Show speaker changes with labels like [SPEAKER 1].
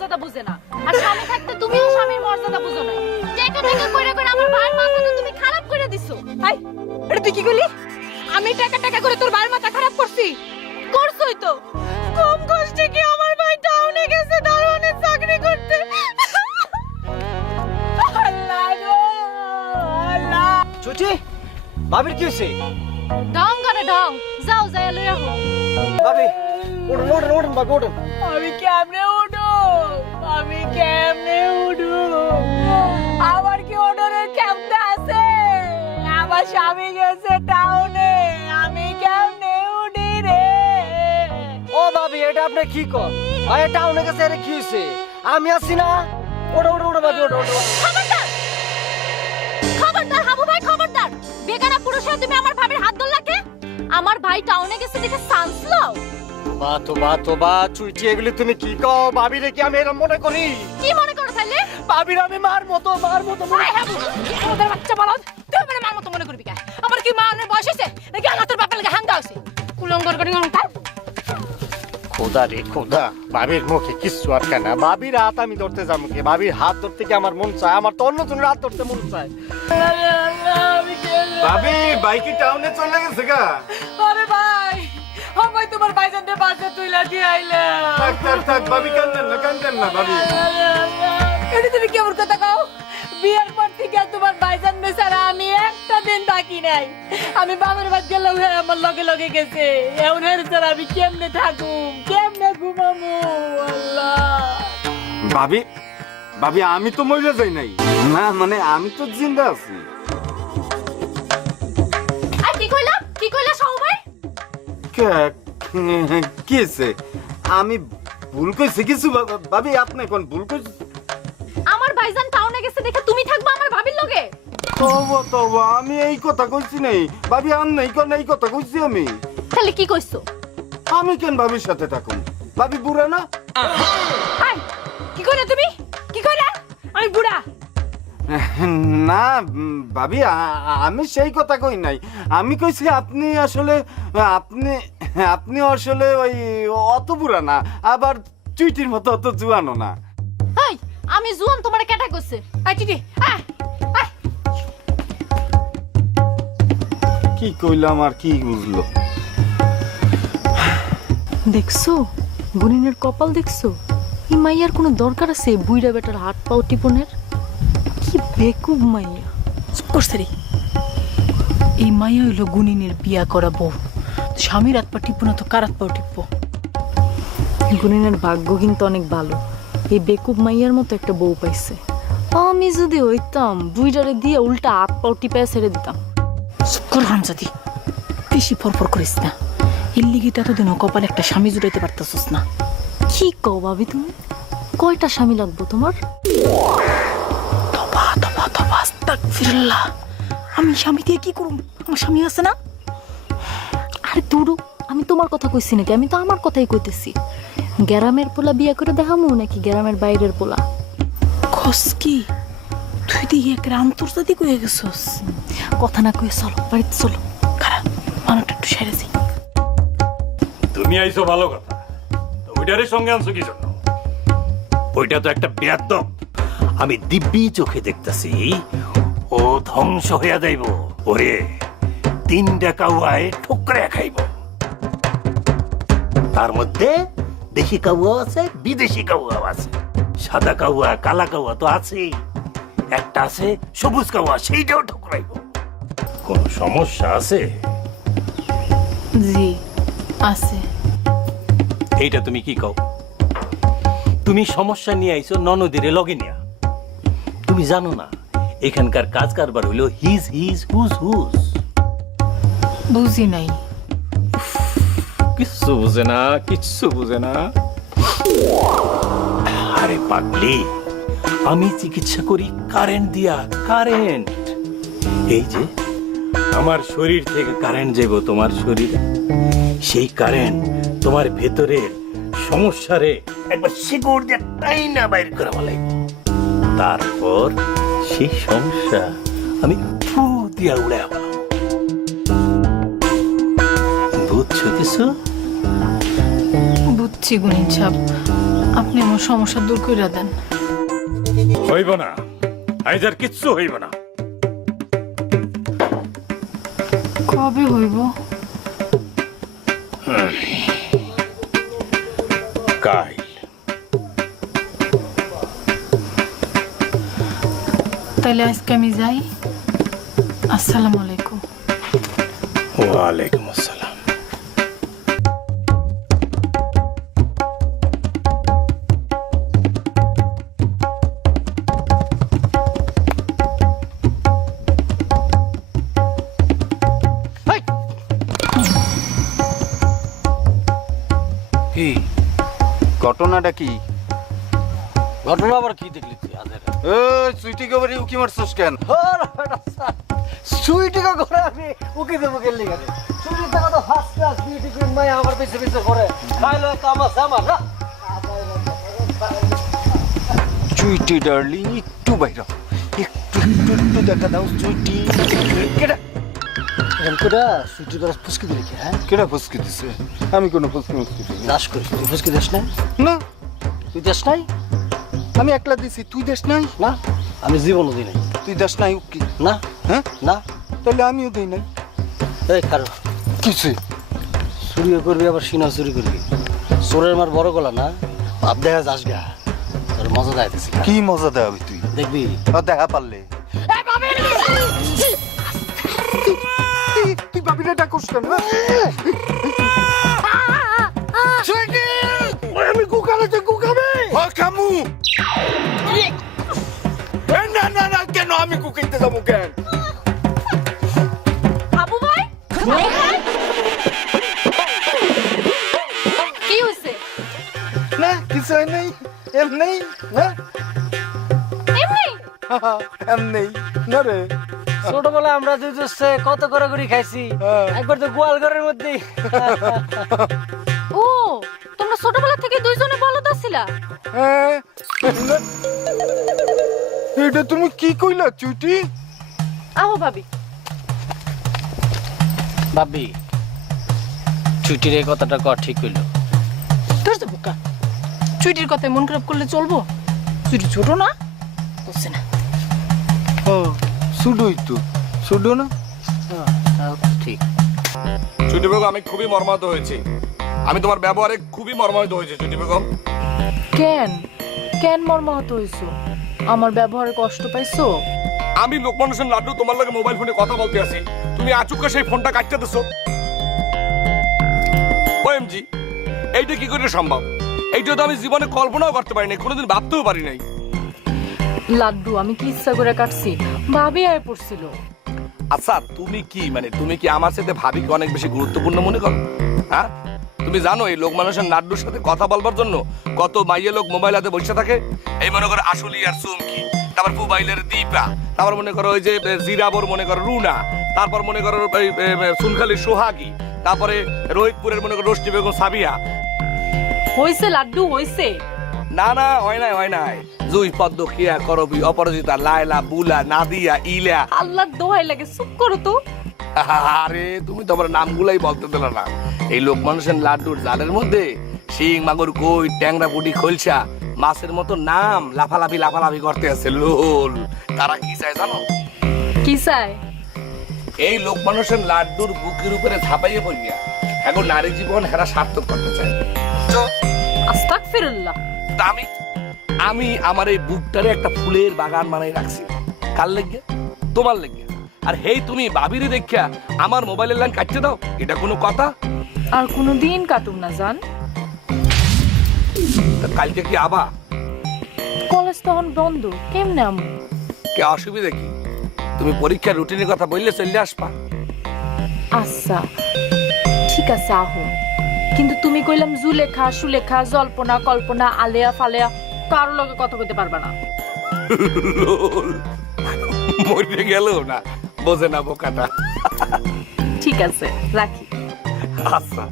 [SPEAKER 1] মর্যাদা বুঝে না। আর স্বামী থাকতে তুমিও স্বামীর মর্যাদা বুঝো না। টেকা টেকা করে করে আমার ভাইয়ের মাথাটা তুমি খারাপ করে দিছো।
[SPEAKER 2] আই এটা তুই কি করলি? আমি টাকা টাকা করে তোর ভাইয়ের মাথা খারাপ করছি।
[SPEAKER 1] করছই তো। কম কষ্টে কি আমার ভাই টাউনে গেছে দারোয়ানের চাকরি করতে?
[SPEAKER 3] ছুটি ভাবির কি হয়েছে
[SPEAKER 1] ঢং করে ঢং। যাও যাই লই আহো
[SPEAKER 3] ভাবি ওঠেন ওঠেন ওঠেন ভাবি ওঠেন
[SPEAKER 2] আমি কেমনে উঠু
[SPEAKER 3] আপনি কি কর ভাই টাউনে গেছে আরে কি হয়েছে আমি আছি না? ওঠো ওঠো ওঠো ভাবি ওঠো ওঠো
[SPEAKER 1] খবরদার! খবরদার হাবু ভাই খবরদার! বেগানা পুরুষরা তুমি আমার ভাবির হাত ধরলা কে? আমার ভাই টাউনে গেছে দেখে চান্স লও।
[SPEAKER 3] বা তো বা তো বা চুইটি এগুলি তুমি কি কও? ভাবি রে কি আমি এরকম মনে করি?
[SPEAKER 1] কি মনে করো তাহলে
[SPEAKER 3] ভাবির আমি মার মতো মার মতো মনে
[SPEAKER 2] আয় হাবু! ওদের বাচ্চা বলদ তুই আমার মার মতো মনে করবি কে? আমার কি মা অনেক বয়স হয়েছে নাকি আমার তোর বাপের লাগে হাঙ্গা হয়েছে কুলঙ্গর করে তার
[SPEAKER 3] খোদা রে খোদা। ভাবির মুখে কিচ্ছু আটকে না। ভাবির হাত আমি ধরতে যাব কি? ভাবির হাত ধরতে কি আমার মন চায়? আমার তো অন্য জনের হাত ধরতে মন চায়।
[SPEAKER 4] ভাবি বাইকে টাউনে চলে গেছে গা।
[SPEAKER 2] আরে ভাই আমায় তোমার ভাইজানদের বাসে তুইলা দিয়ে আইলা।
[SPEAKER 4] থাক থাক থাক ভাবি কান্দেন না কান্দেন না ভাবি
[SPEAKER 2] এটা তুমি কেমন কথা কও? বিয়ের পর থেকে আর তোমার ভাইজান বেচারা আমি একটা দিন বাকি নাই আমি বাবার বাদ গেলাম হ্যাঁ আমার লগে লগে গেছে এমন ছাড়া আমি কেমনে থাকুম কেমনে ঘুমামু আল্লাহ
[SPEAKER 4] ভাবি ভাবি আমি তো মরে যাই নাই না মানে আমি তো জিন্দা আছি
[SPEAKER 1] আর কি কইলা কি কইলা সৌ ভাই
[SPEAKER 4] কে- কি আমি ভুল কইছি কিছু ভাবি আপনি কোন ভুল কইছি তবু তবু আমি এই কথা কইছি নাই। ভাবি আন নাই কোন এই কথা কইছি আমি।
[SPEAKER 1] তাহলে কি কইছো?
[SPEAKER 4] আমি কেন ভাবির সাথে থাকুন ভাবি বুড়া না?
[SPEAKER 2] হাই কি কইলা তুমি? কি কইলা? আমি বুড়া।
[SPEAKER 4] না ভাবি আমি সেই কথা কই নাই। আমি কইছি আপনি আসলে আপনি আপনি আসলে ওই অত বুড়া না আবার চুইটির মতো অত জুয়ানো না।
[SPEAKER 1] আমি জুয়ান তোমার কেটা কইছে?
[SPEAKER 2] আই চিটি আয়
[SPEAKER 4] কি কইলাম আর কি বুঝলো?
[SPEAKER 5] দেখছ? গুনিনের কপাল দেখছ? এই মাইয়ার কোনো দরকার আছে বুইরা বেটার হাত পাও টিপনের? কি বেকুব মাইয়া।
[SPEAKER 2] চুপ করছে এই মাইয়া হইল গুনিনের বিয়া করা বউ। স্বামীর হাত পা টিপু না তো কার হাত পাও টিপবো?
[SPEAKER 5] গুনিনের ভাগ্য কিন্তু অনেক ভালো। এই বেকুব মাইয়ার মতো একটা বউ পাইছে। আমি যদি হইতাম বুইরারে দিয়ে উল্টা হাত পাও টিপায় ছেড়ে দিতাম।
[SPEAKER 2] চুপ কর হামজাদি? বেশি ফরফর করিস না। এর লিগে তো এতদিন কপালে একটা স্বামী জুড়াইতে পারতেছিস না।
[SPEAKER 5] কি কও ভাবি তুমি? কয়টা স্বামী লাগবো তোমার?
[SPEAKER 2] তবা তবা তবা আস্তাগফিরুল্লাহ। আমি স্বামী দিয়ে কি করুম? আমার স্বামী আছে না?
[SPEAKER 5] আরে দুরু আমি তোমার কথা কইছি নাকি? আমি তো আমার কথাই কইতেছি। গ্রামের পোলা বিয়া করে দেখামু নাকি গ্রামের বাইরের পোলা?
[SPEAKER 2] খস কি? আন্তর্জাতিক হয়ে
[SPEAKER 5] কথা না কয়ে চলো, বাড়িতে চলো।
[SPEAKER 2] খারাপ মানুষটা একটু সেরে যাই।
[SPEAKER 6] তুমি আইছো ভালো কথা। তো ওইটারে সঙ্গে আনছো কি জন্য? ওইটা তো একটা বেয়াদব। আমি দিব্যি চোখে দেখতেছি, ও ধ্বংস হইয়া যাইব। ওরে তিনটা কাউয়ায় ঠোকরে খাইব। তার মধ্যে দেশি কাউয়া আছে, বিদেশি কাউয়া আছে। সাদা কাউয়া, কালা কাউয়া তো আছেই। একটা আছে সবুজ কাউয়া সেইটাও ঠোকরাইব। কোন সমস্যা আছে?
[SPEAKER 2] জি আছে।
[SPEAKER 6] এইটা তুমি কি কও? তুমি সমস্যা নিয়ে আইছো ননদিরে লগে নিয়া। তুমি জানো না এখানকার কাজ কারবার হইল হিজ হিজ হুজ হুজ।
[SPEAKER 2] বুঝি নাই।
[SPEAKER 6] কিচ্ছু বুঝে না কিচ্ছু বুঝে না। আরে পাগলি। আমি চিকিৎসা করি কারেন্ট দিয়া কারেন্ট এই যে, আমার শরীর থেকে কারেন্ট যাইব তোমার শরীরে, সেই কারেন্ট তোমার ভেতরের সমস্যারে একবার শিকড় দিয়ে টাইনা বাইর করে বলাইব তারপর সেই সমস্যা আমি ফু দিয়া উড়ে বলাম বুঝছ কিছু?
[SPEAKER 2] বুঝছি গুণিন সাহেব
[SPEAKER 5] আপনি আমার সমস্যা দূর করে দেন।
[SPEAKER 6] হইব না। আজ আর কিচ্ছু হইব না।
[SPEAKER 5] কবে হইব? তাইলে আজকে আমি যাই। আসসালামু আলাইকুম।
[SPEAKER 6] ওয়ালাইকুম আসসালাম।
[SPEAKER 4] ঘটনাটা কি?
[SPEAKER 3] ঘটনা আবার কি দেখলি তুই আদের
[SPEAKER 4] এ সুইটি গোবরে উকি মারছস কেন?
[SPEAKER 3] সুইটিকে করে আমি উকি দেবো গেলি গেলে সুইটি টাকা তো first class beauty queen my আমার পিছে পিছে করে খাইলো আমার না?
[SPEAKER 4] চুইটি ডার্লিং একটু বাইরে। একটু একটু দেখা দাও চুইটি কেডা?
[SPEAKER 3] এরকম করে করে ফুসকি দিলি কি হ্যাঁ?
[SPEAKER 4] কেডা ফুসকি দিছে? আমি কোনো ফুসকি মুসকি দিই
[SPEAKER 3] তুই ফুসকি দিস না
[SPEAKER 4] না।
[SPEAKER 3] তুই দেশ নাই?
[SPEAKER 4] আমি একলা দিছি তুই দেশ নাই?
[SPEAKER 3] না আমি জীবনও দিই নাই।
[SPEAKER 4] তুই দেশ নাই উকি
[SPEAKER 3] না
[SPEAKER 4] হ্যাঁ?
[SPEAKER 3] না।
[SPEAKER 4] তাহলে আমিও দিই নাই।
[SPEAKER 3] এই কারও
[SPEAKER 4] কিসে?
[SPEAKER 3] চুরিও করবি আবার সিনা চুরি করবি। চোরের মার বড় গলা না ভাব দেখা যাস গা। তোর মজা দেখাইতেছি
[SPEAKER 4] কি মজা দেওয়াবি তুই?
[SPEAKER 3] দেখবি?
[SPEAKER 4] দেখা পারলে? বাবিরে ডাকুস কেন
[SPEAKER 6] আমি কুকালে কুকাবে?
[SPEAKER 4] কামু! না না না কেন আমি কুকাইতে যাব কেন?
[SPEAKER 1] হাবু ভাই? কি হয়েছে
[SPEAKER 4] না কিছু হয় নাই এমনি না?
[SPEAKER 1] এমনি?
[SPEAKER 4] এমনি না রে।
[SPEAKER 3] ছোটবেলা আমরা দোস্তে কত করে করে খাইছি
[SPEAKER 4] হ্যাঁ।
[SPEAKER 3] একবার তো গোয়াল ঘরের মধ্যে
[SPEAKER 1] ও তোমরা ছোটবেলা থেকে দুইজনে বলদ ছিলা
[SPEAKER 4] হ্যাঁ। এটা তুমি কি কইলা চুটি?
[SPEAKER 1] আহো ভাবি।
[SPEAKER 3] ভাবি ছুটির এই কথাটা কর ঠিক হইল
[SPEAKER 5] তোর তো বোকা। চুইটির কথায় মন খারাপ করলে চলবো? চুইটি ছোট না? বুঝছে না।
[SPEAKER 4] ও সুডোই তো সুডো না?
[SPEAKER 3] ঠিক।
[SPEAKER 7] ছুটি বেগম আমি খুবই মর্মাহত হয়েছি। আমি তোমার ব্যবহারে খুবই মর্মাহত হয়েছি ছুটি বেগম।
[SPEAKER 5] কেন? কেন মর্মাহত হইছো আমার ব্যবহারে কষ্ট পাইছো?
[SPEAKER 7] আমি লোকমান হোসেন লাড্ডু তোমার লাগে মোবাইল ফোনে কথা বলতে আছি তুমি আচুকা সেই ফোনটা কাটতে দিছো। ওএমজি এইটা কি করে সম্ভব? এইটা তো আমি জীবনে কল্পনাও করতে পারি নাই কোনোদিন ভাবতেও পারি নাই।
[SPEAKER 5] লাড্ডু আমি কি ইচ্ছা করে কাটছি? ভাবি আয় পড়ছিল।
[SPEAKER 7] আচ্ছা তুমি কি মানে তুমি কি আমার সাথে ভাবিকে অনেক বেশি গুরুত্বপূর্ণ মনে করো? হ্যাঁ? তুমি জানো এই লোক মানুষের নাড্ডুর সাথে কথা বলবার জন্য কত মাইয়ে লোক মোবাইল হাতে বসে থাকে? এই মনে করো আসলি আর চুমকি তারপর মোবাইলের দীপা তারপর মনে করো ওই যে জিরাবর মনে করো রুনা তারপর মনে করো সুনখালি সোহাগী তারপরে রোহিতপুরের মনে করো রোষ্টি বেগম সাবিয়া।
[SPEAKER 5] হইছে লাড্ডু হইছে।
[SPEAKER 7] না না হয় নাই হয় নাই। জুই পদ্ম কিয়া করবি অপরাজিতা লায়লা বুলা নাদিয়া ইলা
[SPEAKER 5] আল্লাহর দোহাই লাগে চুপ করো তো।
[SPEAKER 7] আরে তুমি তোমার নামগুলাই বলতে দিল না। এই লোক মানুষের লাড্ডুর জালের মধ্যে শিং মাগুর কই ট্যাংরা পুটি খোলসা মাছের মতো নাম লাফালাফি লাফালাফি করতে আছে লোল। তারা কি চায় জানো?
[SPEAKER 5] কি চায়?
[SPEAKER 7] এই লোক মানুষের লাড্ডুর বুকের উপরে ঝাপাইয়ে পড়িয়া এখন নারী জীবন হেরা সার্থক করতে চায়।
[SPEAKER 5] আস্তাক ফিরুল্লাহ
[SPEAKER 7] তা আমি আমি আমার এই বুকটারে একটা ফুলের বাগান বানাই রাখছি। কার লেগে? তোমার লেগে। আর হেই তুমি বাবিরে দেখিয়া আমার মোবাইলের লাইন কাটতে দাও এটা কোনো কথা?
[SPEAKER 5] আর কোনো দিন কাটুম না জান।
[SPEAKER 7] তা কালকে কি আবা?
[SPEAKER 5] কলেজ তখন বন্ধ কেমনে আমু?
[SPEAKER 7] কে অসুবিধা কি? তুমি পরীক্ষার রুটিনের কথা বললে চলে আসবা।
[SPEAKER 5] আচ্ছা। ঠিক আছে আহো। কিন্তু তুমি কইলাম জুলেখা সুলেখা জল্পনা কল্পনা আলেয়া ফালেয়া কারও লগে কথা কইতে পারবা না।
[SPEAKER 7] মরে গেল না বোঝে না বোকাটা।
[SPEAKER 5] ঠিক আছে রাখি।
[SPEAKER 7] আচ্ছা।